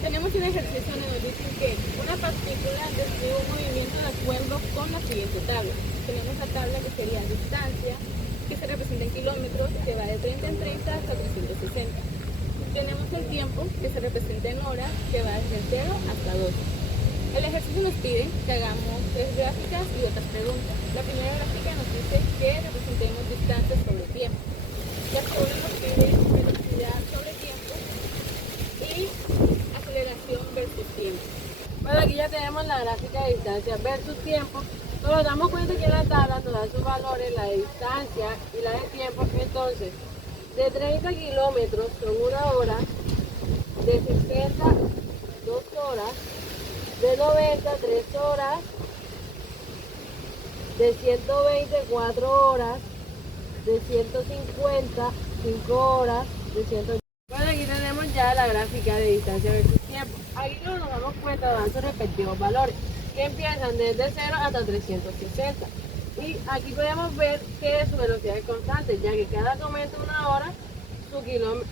Tenemos un ejercicio donde nos dicen que una partícula describe un movimiento de acuerdo con la siguiente tabla. Tenemos la tabla que sería distancia, que se representa en kilómetros, que va de 30 en 30 hasta 360. Tenemos el tiempo, que se representa en horas, que va desde 0 hasta 12. El ejercicio nos pide que hagamos 3 gráficas y otras preguntas. La primera gráfica nos dice que representemos distancia sobre tiempo. La segunda nos pide velocidad sobre tiempo y aceleración versus tiempo. Bueno, aquí ya tenemos la gráfica de distancia versus tiempo, pero nos damos cuenta que en la tabla nos da sus valores, la de distancia y la de tiempo. Entonces, de 30 kilómetros son 1 hora, de 60, 2 horas, de 90, 3 horas, de 120, 4 horas, de 150, 5 horas, de 180. Bueno, aquí tenemos ya la gráfica de distancia versus tiempo. Aquí como nos damos cuenta dan sus respectivos valores, que empiezan desde 0 hasta 360. Y aquí podemos ver que su velocidad es constante, ya que cada que aumenta 1 hora,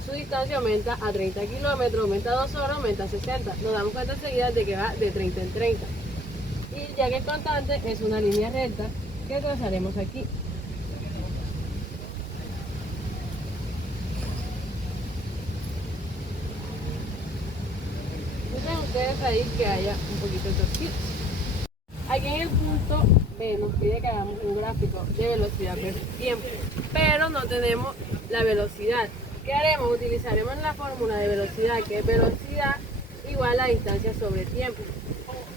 su distancia aumenta a 30 kilómetros, aumenta 2 horas, aumenta a 60. Nos damos cuenta enseguida de que va de 30 en 30. Y ya que es constante, es una línea recta que trazaremos aquí. Noten ustedes ahí que haya un poquito de torcido. Aquí en el punto B nos pide que hagamos un gráfico de velocidad versus tiempo, pero no tenemos la velocidad. ¿Qué haremos? Utilizaremos la fórmula de velocidad, que es velocidad igual a distancia sobre tiempo.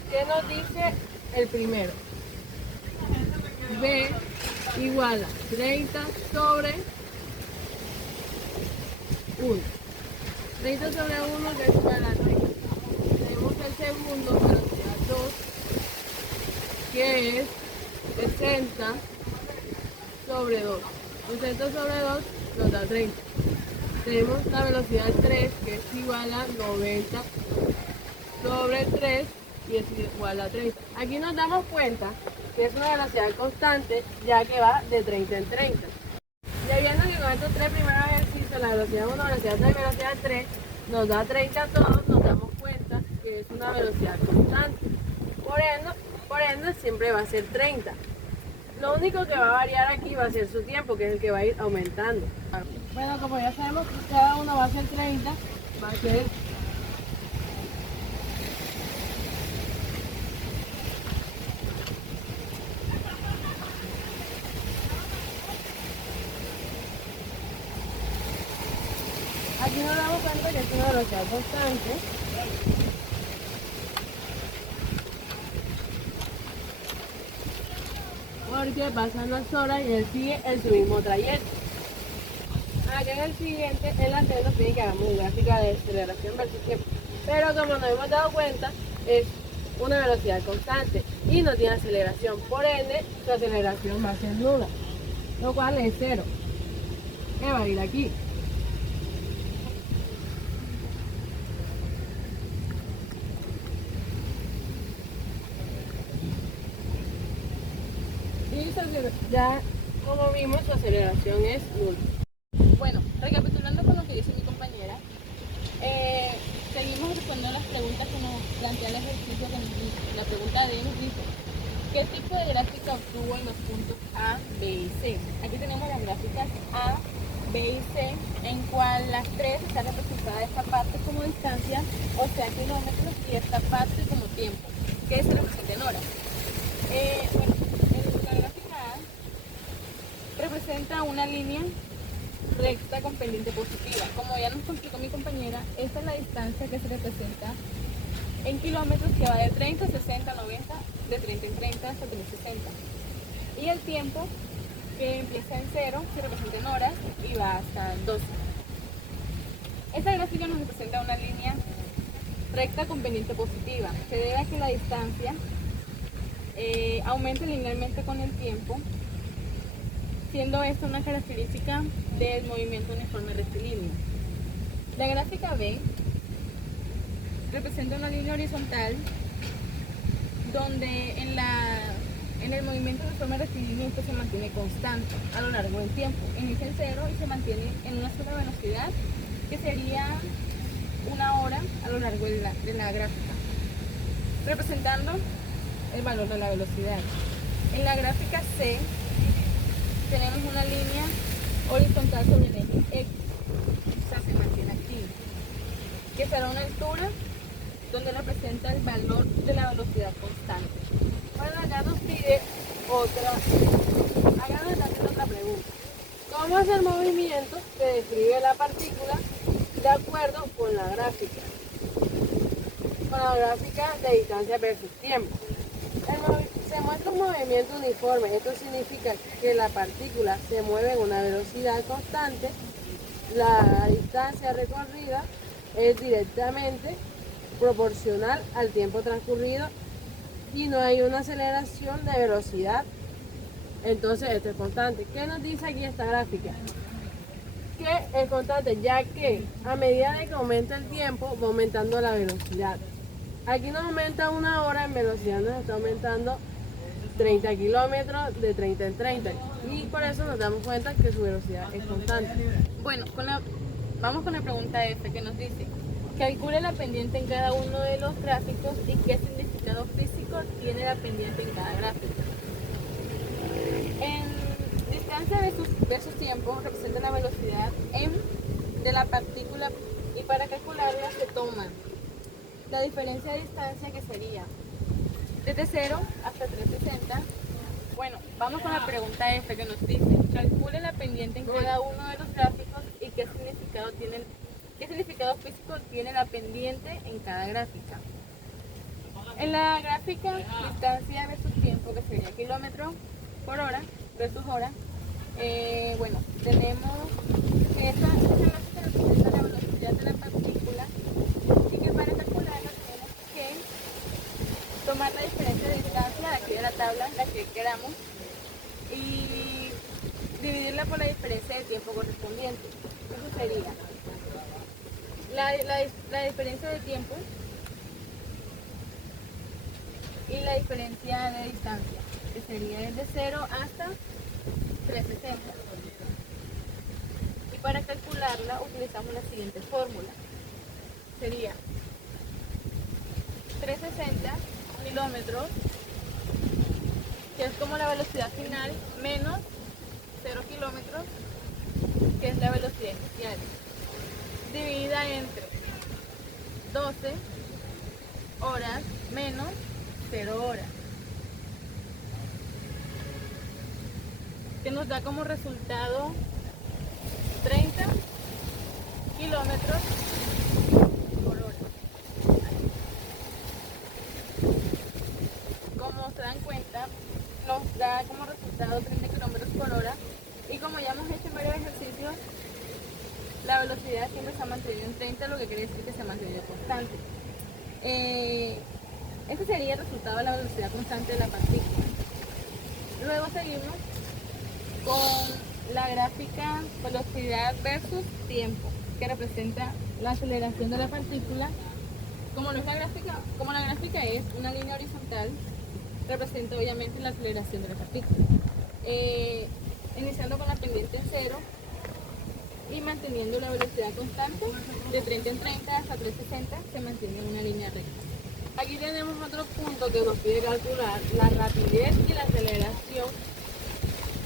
¿Qué nos dice el primero? B igual a 30 sobre 1. 30 sobre 1 que es igual a 30. Tenemos el segundo, velocidad 2, que es 60 sobre 2. 60 sobre 2 nos da 30. Tenemos la velocidad 3, que es igual a 90 sobre 3 y es igual a 30. Aquí nos damos cuenta que es una velocidad constante, ya que va de 30 en 30. Ya viendo que con estos tres primeros ejercicios, la velocidad 1, velocidad 2 y velocidad 3, nos da 30 a todos, nos damos cuenta que es una velocidad constante. Por ende siempre va a ser 30. Lo único que va a variar aquí va a ser su tiempo, que es el que va a ir aumentando. Bueno, como ya sabemos que cada uno va a ser 30, va a ser aquí nos damos cuenta que es una velocidad constante. Porque pasan las horas y él sigue en su mismo trayecto. Aquí en el siguiente, en la C nos pide que hagamos una gráfica de aceleración versus tiempo. Pero como nos hemos dado cuenta, es una velocidad constante y no tiene aceleración. Por ende, su aceleración va a ser nula, lo cual es 0. ¿Qué va a ir aquí? Y ya, como vimos, su aceleración es nula. Bueno, recapitulando con lo que dice mi compañera, seguimos respondiendo las preguntas que nos plantea el ejercicio. La pregunta D nos dice, ¿qué tipo de gráfica obtuvo en los puntos A, B y C? Aquí tenemos las gráficas A, B y C, en cual las tres están representadas esta parte como distancia, o sea, kilómetros, y esta parte como tiempo, que se representa en horas. Bueno, la gráfica A representa una línea recta con pendiente positiva. Como ya nos explicó mi compañera, esta es la distancia que se representa en kilómetros, que va de 30 a 60, 90, de 30 en 30 hasta 360. Y el tiempo, que empieza en 0, se representa en horas y va hasta 12. Esta gráfica nos representa una línea recta con pendiente positiva. Se debe a que la distancia aumenta linealmente con el tiempo, siendo esta una característica del movimiento uniforme rectilíneo. La gráfica B representa una línea horizontal donde en el movimiento uniforme rectilíneo esto se mantiene constante a lo largo del tiempo. Inicia en 0 y se mantiene en una sola velocidad, que sería 1 hora a lo largo de la gráfica, representando el valor de la velocidad. En la gráfica C tenemos una línea horizontal sobre el eje X, o sea, se mantiene aquí, que será una altura donde representa el valor de la velocidad constante. Bueno, acá nos pide acá nos está haciendo otra pregunta. ¿Cómo es el movimiento que describe la partícula de acuerdo con la gráfica? Con la gráfica de distancia versus tiempo. Se muestra un movimiento uniforme. Esto significa que la partícula se mueve en una velocidad constante. La distancia recorrida es directamente proporcional al tiempo transcurrido y no hay una aceleración de velocidad. Entonces esto es constante. ¿Qué nos dice aquí esta gráfica? Que es constante, ya que a medida de que aumenta el tiempo va aumentando la velocidad. Aquí nos aumenta una hora, en velocidad nos está aumentando 30 kilómetros de 30 en 30 y por eso nos damos cuenta que su velocidad es constante. Bueno, vamos con la pregunta F, que nos dice: calcule la pendiente en cada uno de los gráficos y qué significado físico tiene la pendiente en cada gráfico. En distancia versus tiempo representa la velocidad m de la partícula y para calcularla se toma la diferencia de distancia, que sería desde 0 hasta 360. Bueno, vamos con la pregunta F, que nos dice: calcule la pendiente en cada uno de los gráficos y qué significado físico tiene la pendiente en cada gráfica. En la gráfica distancia versus tiempo, que sería kilómetro por hora versus hora, bueno, tenemos que esta gráfica representa la velocidad de la partícula y que para calcularla tenemos que tomar la diferencia de distancia de aquí de la tabla, la que queramos, y dividirla por la diferencia de tiempo correspondiente. Eso sería la diferencia de tiempo y la diferencia de distancia, que sería desde 0 hasta 360. Y para calcularla utilizamos la siguiente fórmula. Sería 360 kilómetros, que es como la velocidad final, menos 0 kilómetros, que es la velocidad inicial, dividida entre 12 horas menos 0 horas, que nos da como resultado 30 kilómetros por hora. Como se dan cuenta, nos da como resultado 30 kilómetros por hora, y como ya hemos hecho en varios ejercicios, la velocidad siempre se ha mantenido en 30, lo que quiere decir que se ha mantenido constante. Este sería el resultado de la velocidad constante de la partícula. Luego seguimos con la gráfica velocidad versus tiempo, que representa la aceleración de la partícula. Como la gráfica es una línea horizontal, representa obviamente la aceleración de la partícula. Iniciando con la pendiente en 0 y manteniendo la velocidad constante de 30 en 30 hasta 360, se mantiene en una línea recta. Aquí tenemos otro punto que nos pide calcular la rapidez y la aceleración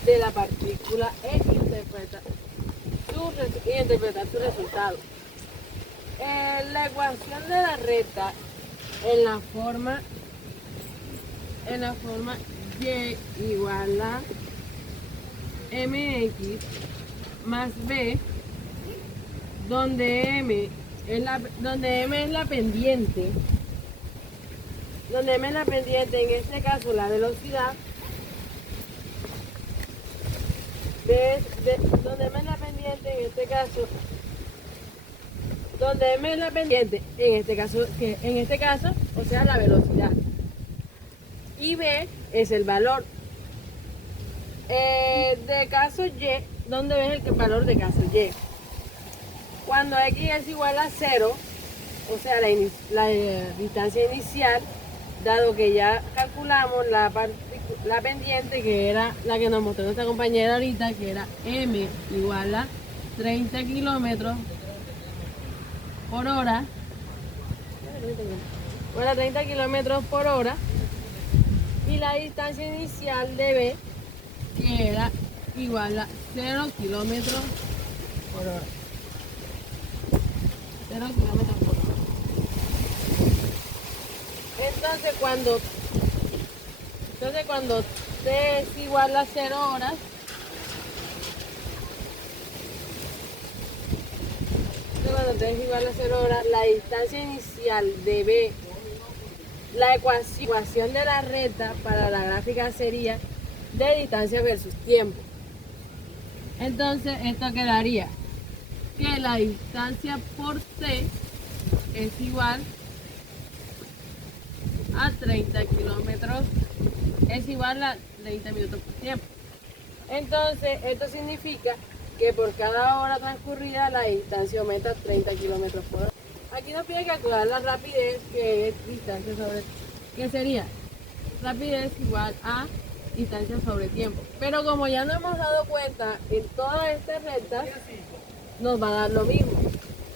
de la partícula e interpretar su resultado. La ecuación de la recta en la forma y igual a mx más b, donde m es la pendiente, en este caso la velocidad, donde m es la pendiente, en este caso, o sea, la velocidad, y b es el valor. De caso y, donde ves el valor de caso y. Cuando x es igual a 0, o sea, la distancia inicial, dado que ya calculamos la pendiente, que era la que nos mostró nuestra compañera ahorita, que era m igual a 30 kilómetros por hora, Vuela 30 kilómetros por hora. Y la distancia inicial de B, que era igual a 0 kilómetros por hora. 0 kilómetros por hora. Entonces cuando T es igual a 0 horas, la distancia inicial de B, la ecuación de la recta para la gráfica sería de distancia versus tiempo. Entonces esto quedaría que la distancia por T es igual a 30 kilómetros, es igual a 30 minutos por tiempo. Entonces esto significa que por cada hora transcurrida la distancia aumenta 30 kilómetros por hora. Aquí nos pide calcular la rapidez, que es distancia sobre, que sería rapidez igual a distancia sobre tiempo. Pero como ya nos hemos dado cuenta, en todas estas rectas nos va a dar lo mismo,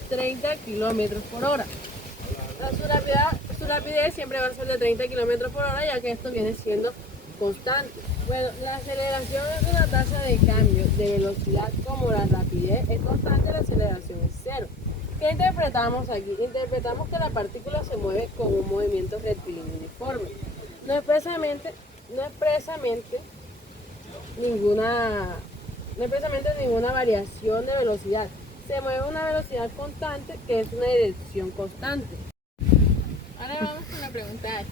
30 kilómetros por hora. Su rapidez siempre va a ser de 30 kilómetros por hora, ya que esto viene siendo constante. Bueno, la aceleración es una tasa de cambio de velocidad. Como la rapidez es constante, la aceleración es cero. ¿Qué interpretamos aquí? Interpretamos que la partícula se mueve con un movimiento rectilíneo uniforme. No expresamente ninguna variación de velocidad. Se mueve a una velocidad constante, que es una dirección constante. Ahora vamos con la pregunta H,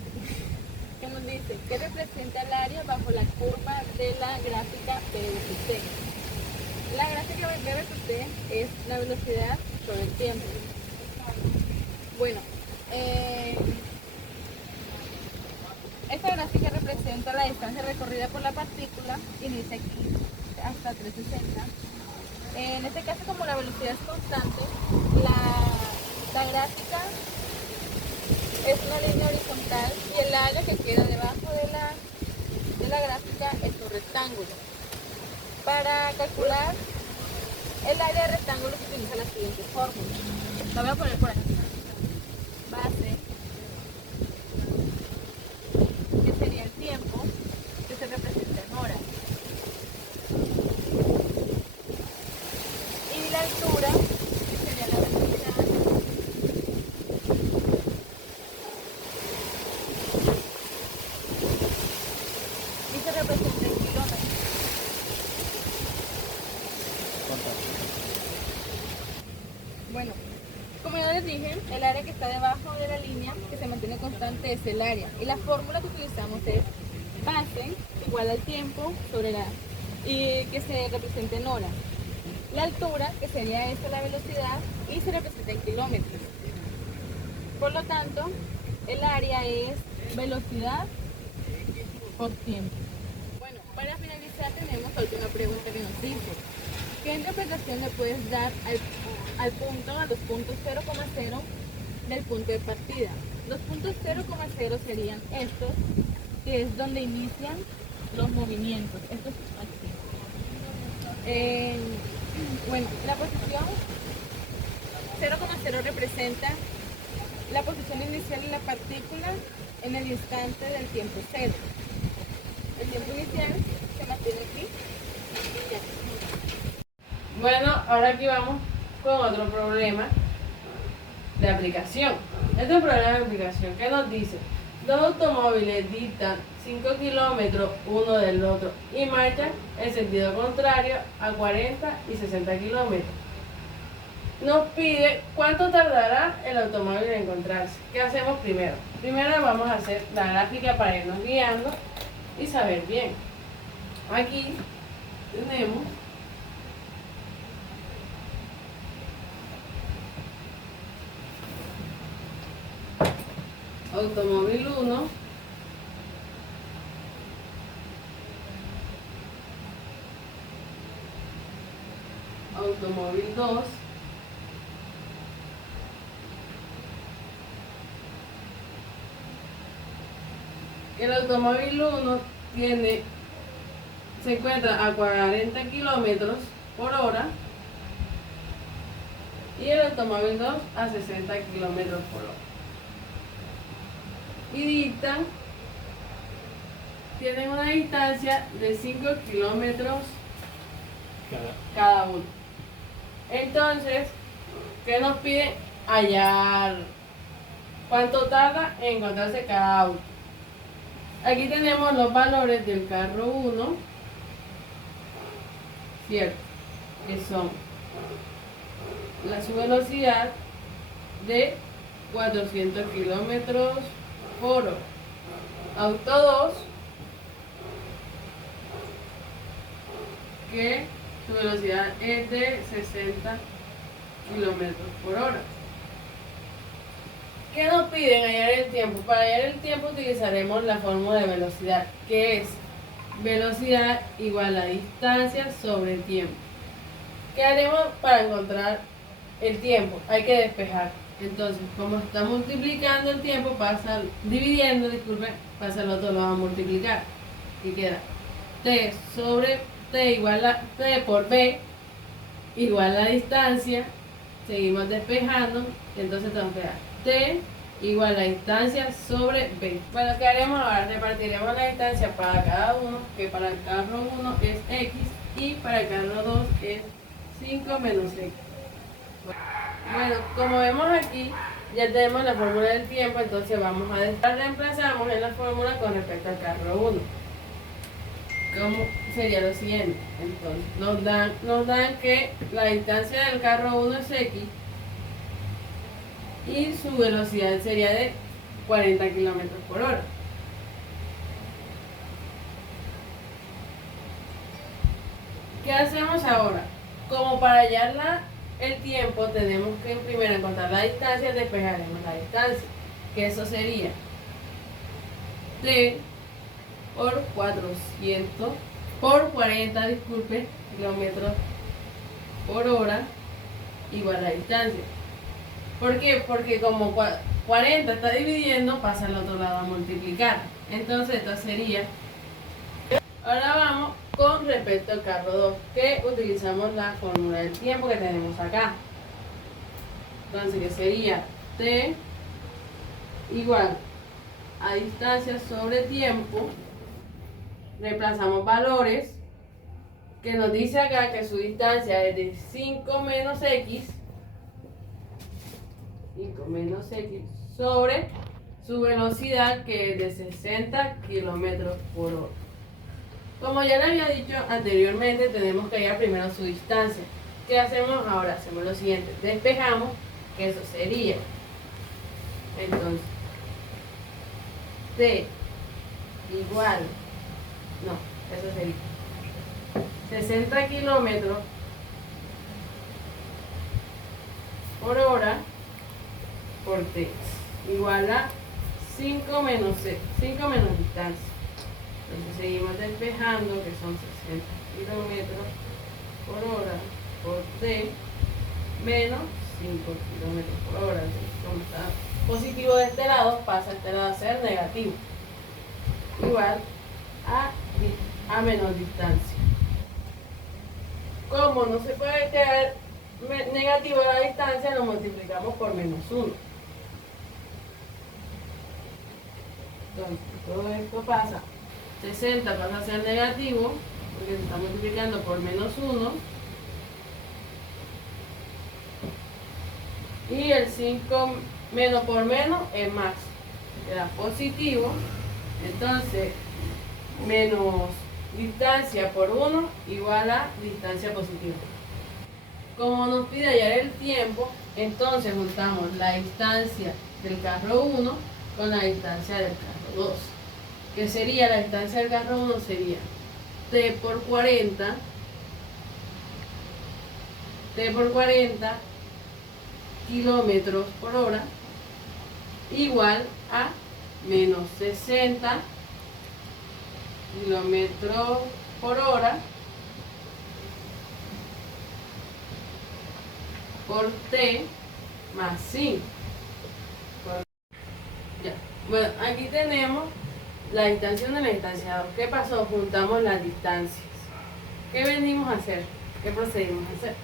que nos dice, ¿qué representa el área bajo la curva de la gráfica P versus T? La gráfica P versus T es la velocidad sobre el tiempo. Bueno, esta gráfica representa la distancia recorrida por la partícula y dice aquí hasta 360. En este caso, como la velocidad es constante, la gráfica es una línea horizontal y el área que queda debajo de la gráfica es un rectángulo. Para calcular el área de rectángulo se utiliza la siguiente fórmula. La voy a poner por aquí. Base, que sería el tiempo, que se representa en horas. Y la altura, que sería la velocidad, y se representa en kilómetros. Bueno, como ya les dije, el área que está debajo de la línea que se mantiene constante es el área. Y la fórmula que utilizamos es base igual al tiempo sobre y que se representa en horas. La altura, que sería esta la velocidad, y se representa en kilómetros. Por lo tanto, el área es velocidad por tiempo. Bueno, para finalizar tenemos la última pregunta que nos dice, ¿qué interpretación le puedes dar a los puntos 0,0 del punto de partida? Los puntos 0,0 serían estos, que es donde inician los movimientos. Estos aquí. Bueno, la posición 0,0 representa la posición inicial de la partícula en el instante del tiempo cero. El tiempo inicial se mantiene aquí y ya. Bueno, ahora aquí vamos con otro problema de aplicación. Este es un problema de aplicación que nos dice: dos automóviles distan 5 kilómetros uno del otro y marchan en sentido contrario a 40 y 60 kilómetros. Nos pide cuánto tardará el automóvil en encontrarse. ¿Qué hacemos primero? Primero vamos a hacer la gráfica para irnos guiando y saber bien. Aquí tenemos automóvil 1, automóvil 2, el automóvil 1 se encuentra a 40 kilómetros por hora y el automóvil 2 a 60 kilómetros por hora. y dictan, tienen una distancia de 5 kilómetros cada uno. Entonces, ¿qué nos piden? Hallar cuánto tarda en encontrarse cada auto. Aquí tenemos los valores del carro 1, ¿cierto? Que son su velocidad de 400 kilómetros por hora. Auto 2, que su velocidad es de 60 kilómetros por hora. ¿Qué nos piden? Hallar el tiempo. Para hallar el tiempo utilizaremos la fórmula de velocidad, que es velocidad igual a distancia sobre el tiempo. ¿Qué haremos para encontrar el tiempo? Hay que despejar. Entonces, como está multiplicando el tiempo, dividiendo, pasa al otro lado a multiplicar. Y queda t sobre t igual a t por b igual a la distancia. Seguimos despejando. Entonces tenemos que dar t igual a la distancia sobre b. Bueno, ¿qué haremos ahora? Repartiremos la distancia para cada uno, que para el carro 1 es x y para el carro 2 es 5 menos x. Bueno, como vemos aquí, ya tenemos la fórmula del tiempo, entonces vamos a reemplazamos en la fórmula con respecto al carro 1. ¿Cómo sería lo siguiente? Entonces, nos dan que la distancia del carro 1 es x y su velocidad sería de 40 kilómetros por hora. ¿Qué hacemos ahora? Como para hallar el tiempo tenemos que primero encontrar la distancia, despejaremos la distancia, que eso sería t por 400 por 40, disculpe, kilómetros por hora igual a la distancia. ¿Por qué? Porque como 40 está dividiendo, pasa al otro lado a multiplicar. Entonces esto sería. Ahora vamos con respecto al carro 2, que utilizamos la fórmula del tiempo que tenemos acá. Entonces, que sería t igual a distancia sobre tiempo. Reemplazamos valores, que nos dice acá que su distancia es de 5 menos x sobre su velocidad, que es de 60 kilómetros por hora. Como ya le había dicho anteriormente, tenemos que hallar primero su distancia. ¿Qué hacemos ahora? Hacemos lo siguiente: despejamos, que eso sería, entonces, t igual, no, eso sería 60 kilómetros por hora por t igual a 5 menos distancia. Entonces seguimos despejando, que son 60 kilómetros por hora por t menos 5 kilómetros por hora. Entonces, como está positivo de este lado, pasa a este lado a ser negativo, igual a menor distancia. Como no se puede quedar negativo la distancia, lo multiplicamos por menos 1. Entonces, todo esto pasa, 60 pasa a ser negativo, porque se está multiplicando por menos 1. Y el 5 menos por menos es más, queda positivo. Entonces, menos distancia por 1 igual a distancia positiva. Como nos pide hallar el tiempo, entonces juntamos la distancia del carro 1 con la distancia del carro 2. Que sería, la distancia del carro 1 sería t por 40 kilómetros por hora igual a menos 60 kilómetros por hora por t más 5. Ya. Bueno, aquí tenemos la distancia 1 y la distancia 2. ¿Qué pasó? Juntamos las distancias. ¿Qué venimos a hacer? ¿Qué procedimos a hacer?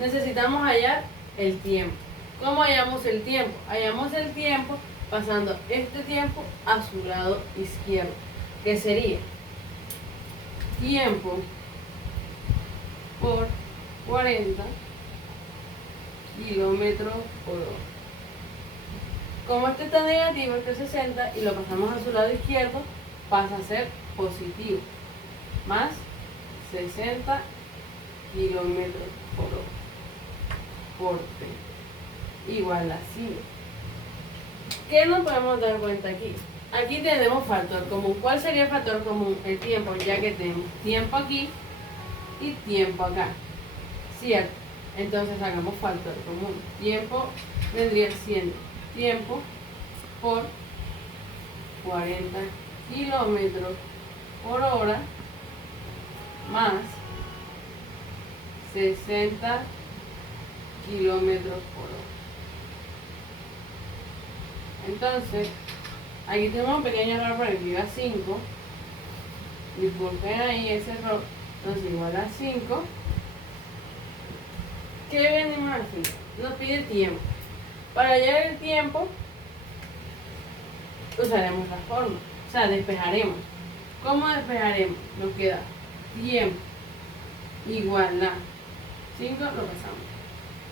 Necesitamos hallar el tiempo. ¿Cómo hallamos el tiempo? Hallamos el tiempo pasando este tiempo a su lado izquierdo, que sería tiempo por 40 kilómetros por hora. Como este está negativo, este 60, y lo pasamos a su lado izquierdo, pasa a ser positivo, más 60 kilómetros por hora por T, igual a 5. ¿Qué nos podemos dar cuenta aquí? Aquí tenemos factor común. ¿Cuál sería el factor común? El tiempo, ya que tenemos tiempo aquí y tiempo acá. ¿Cierto? Entonces hagamos factor común. Tiempo vendría siendo tiempo por 40 kilómetros por hora más 60 kilómetros por hora. Entonces, aquí tenemos un pequeño error porque aquí iba a 5. Disculpen ahí ese error. Entonces, igual a 5. ¿Qué venimos a hacer? Nos pide tiempo. Para hallar el tiempo, usaremos la fórmula. O sea, despejaremos. ¿Cómo despejaremos? Nos queda tiempo igual a 5, lo pasamos.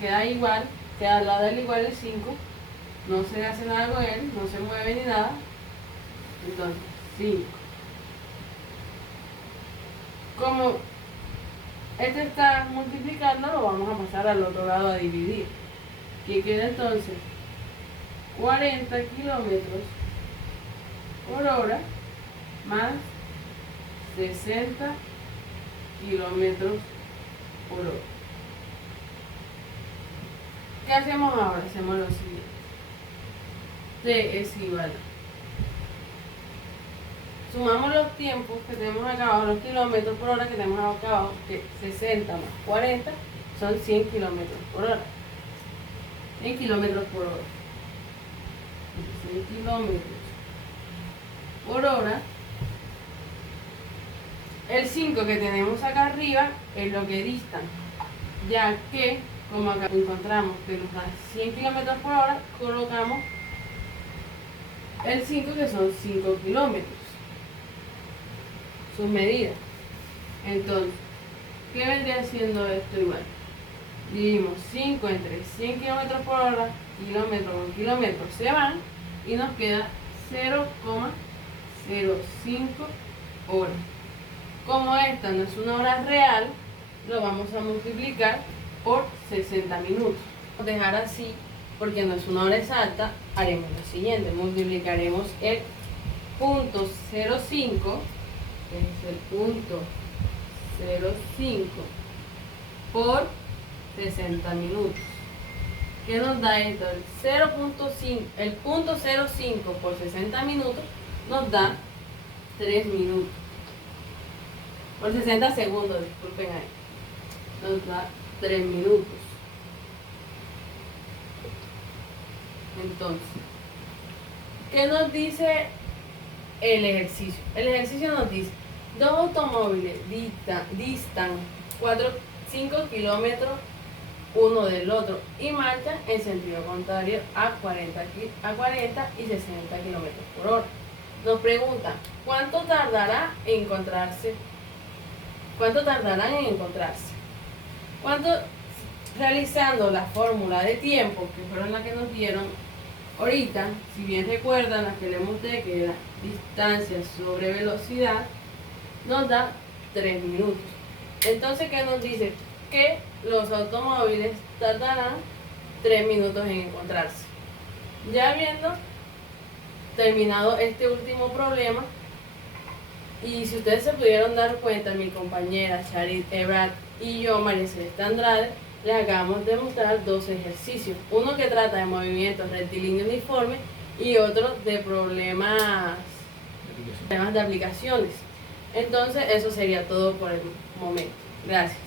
Queda igual, queda al lado del igual el 5. No se hace nada con él, no se mueve ni nada. Entonces, 5. Como este está multiplicando, lo vamos a pasar al otro lado a dividir. Que queda entonces 40 kilómetros por hora más 60 kilómetros por hora. ¿Qué hacemos ahora? Hacemos lo siguiente. T es igual. Sumamos los tiempos que tenemos acá abajo, los kilómetros por hora que tenemos acá abajo, que 60 más 40 son 100 kilómetros por hora. 100 kilómetros por hora. 100 kilómetros por hora. El 5 que tenemos acá arriba es lo que distan, ya que, como acá encontramos que nos da 100 kilómetros por hora, colocamos el 5 que son 5 kilómetros. Sus medidas. Entonces, ¿qué vendría siendo esto igual? Dividimos 5 entre 100 kilómetros por hora, kilómetro con kilómetro se van, y nos queda 0,05 horas. Como esta no es una hora real, lo vamos a multiplicar por 60 minutos. Dejar así, porque no es una hora exacta, haremos lo siguiente. Multiplicaremos el punto 0,5, que es el punto 0,5, por 60 minutos. ¿Qué nos da esto? El 0.5, el punto 0,5 por 60 minutos nos da 3 minutos. Por 60 segundos, disculpen ahí. Nos da 3 minutos. Entonces, ¿qué nos dice el ejercicio? El ejercicio nos dice: dos automóviles distan 5 kilómetros uno del otro y marchan en sentido contrario a 40 y 60 kilómetros por hora. Nos preguntan, ¿cuánto tardarán en encontrarse? Realizando la fórmula de tiempo, que fueron las que nos dieron ahorita, si bien recuerdan las que leemos de que era distancia sobre velocidad, nos da 3 minutos. Entonces, ¿qué nos dice? Que los automóviles tardarán 3 minutos en encontrarse. Ya habiendo terminado este último problema, y si ustedes se pudieron dar cuenta, mi compañera Charit Ebrard y yo, María Celeste Andrade, les acabamos de mostrar dos ejercicios. Uno que trata de movimientos rectilíneos uniformes y otro de problemas de aplicaciones. Entonces, eso sería todo por el momento. Gracias.